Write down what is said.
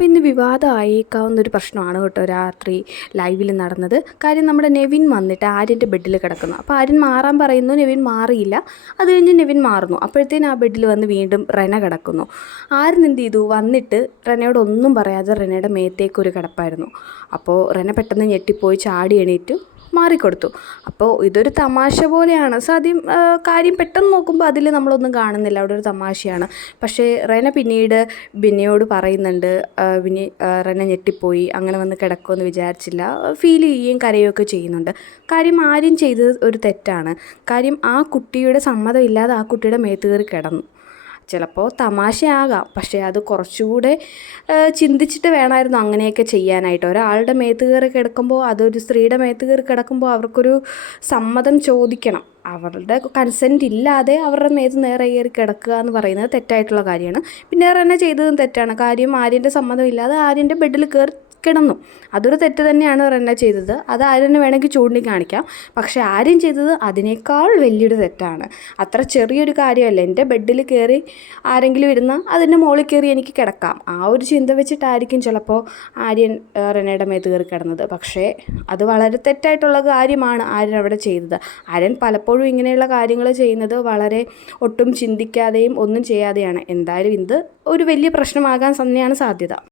അപ്പോൾ ഇന്ന് വിവാദമായേക്കാവുന്നൊരു പ്രശ്നമാണ് കേട്ടോ രാത്രി ലൈവിൽ നടന്നത്. കാര്യം നമ്മുടെ നെവിൻ വന്നിട്ട് ആര്യൻ്റെ ബെഡിൽ കിടക്കുന്നു. അപ്പോൾ ആര്യൻ മാറാൻ പറയുന്നു, നെവിൻ മാറിയില്ല. അത് കഴിഞ്ഞ് നെവിൻ മാറുന്നു. അപ്പോഴത്തേനും ആ ബെഡിൽ വന്ന് വീണ്ടും റെന കിടക്കുന്നു. ആര്യൻ എന്ത് ചെയ്തു, വന്നിട്ട് റെനയോട് ഒന്നും പറയാതെ റെനയുടെ മേത്തേക്കൊരു കിടപ്പായിരുന്നു. അപ്പോൾ റെന പെട്ടെന്ന് ഞെട്ടിപ്പോയി ചാടി എണീറ്റു മാറിക്കൊടുത്തു. അപ്പോൾ ഇതൊരു തമാശ പോലെയാണ്. ആദ്യം കാര്യം പെട്ടെന്ന് നോക്കുമ്പോൾ അതിൽ നമ്മളൊന്നും കാണുന്നില്ല, അവിടെ ഒരു തമാശയാണ്. പക്ഷേ റെന പിന്നീട് ബിനിയോട് പറയുന്നുണ്ട്, റെന ഞെട്ടിപ്പോയി, അങ്ങനെ വന്ന് കിടക്കുമെന്ന് വിചാരിച്ചില്ല, ഫീൽ ചെയ്യുകയും കരയുകയൊക്കെ ചെയ്യുന്നുണ്ട്. കാര്യം ആര്യം ചെയ്തത് ഒരു തെറ്റാണ്. കാര്യം ആ കുട്ടിയുടെ സമ്മതമില്ലാതെ ആ കുട്ടിയുടെ മേത്ത് കയറി കിടന്നു. ചിലപ്പോൾ തമാശയാകാം, പക്ഷേ അത് കുറച്ചുകൂടെ ചിന്തിച്ചിട്ട് വേണമായിരുന്നു അങ്ങനെയൊക്കെ ചെയ്യാനായിട്ട്. ഒരാളുടെ മേത്ത് കയറി കിടക്കുമ്പോൾ, അതൊരു സ്ത്രീയുടെ മേത്ത് കയറി കിടക്കുമ്പോൾ അവർക്കൊരു സമ്മതം ചോദിക്കണം. അവരുടെ കൺസെൻറ്റ് ഇല്ലാതെ അവരുടെ മേത്ത് നേരെ കയറി കിടക്കുക എന്ന് പറയുന്നത് തെറ്റായിട്ടുള്ള കാര്യമാണ്. പിന്നെ തന്നെ ചെയ്തതും തെറ്റാണ്. കാര്യം ആര്യൻ്റെ സമ്മതം ഇല്ലാതെ ആര്യൻ്റെ ബെഡിൽ കയറി കിടന്നു. അതൊരു തെറ്റ് തന്നെയാണ് റെന ചെയ്തത്. അത് ആര്യന് വേണമെങ്കിൽ ചൂണ്ടിക്കാണിക്കാം. പക്ഷേ ആര്യൻ ചെയ്തത് അതിനേക്കാൾ വലിയൊരു തെറ്റാണ്. അത്ര ചെറിയൊരു കാര്യമല്ല. എൻ്റെ ബെഡിൽ കയറി ആരെങ്കിലും ഇരുന്നാൽ അതിൻ്റെ മുകളിൽ കയറി എനിക്ക് കിടക്കാം, ആ ഒരു ചിന്ത വെച്ചിട്ടായിരിക്കും ചിലപ്പോൾ ആര്യൻ റെനയുടെ മേത്ത് കയറി കിടന്നത്. പക്ഷേ അത് വളരെ തെറ്റായിട്ടുള്ള കാര്യമാണ് ആര്യൻ അവിടെ ചെയ്തത്. ആര്യൻ പലപ്പോഴും ഇങ്ങനെയുള്ള കാര്യങ്ങൾ ചെയ്യുന്നത് വളരെ ഒട്ടും ചിന്തിക്കാതെയും ഒന്നും ചെയ്യാതെയാണ്. എന്തായാലും ഇത് ഒരു വലിയ പ്രശ്നമാകാൻ തന്നെയാണ് സാധ്യത.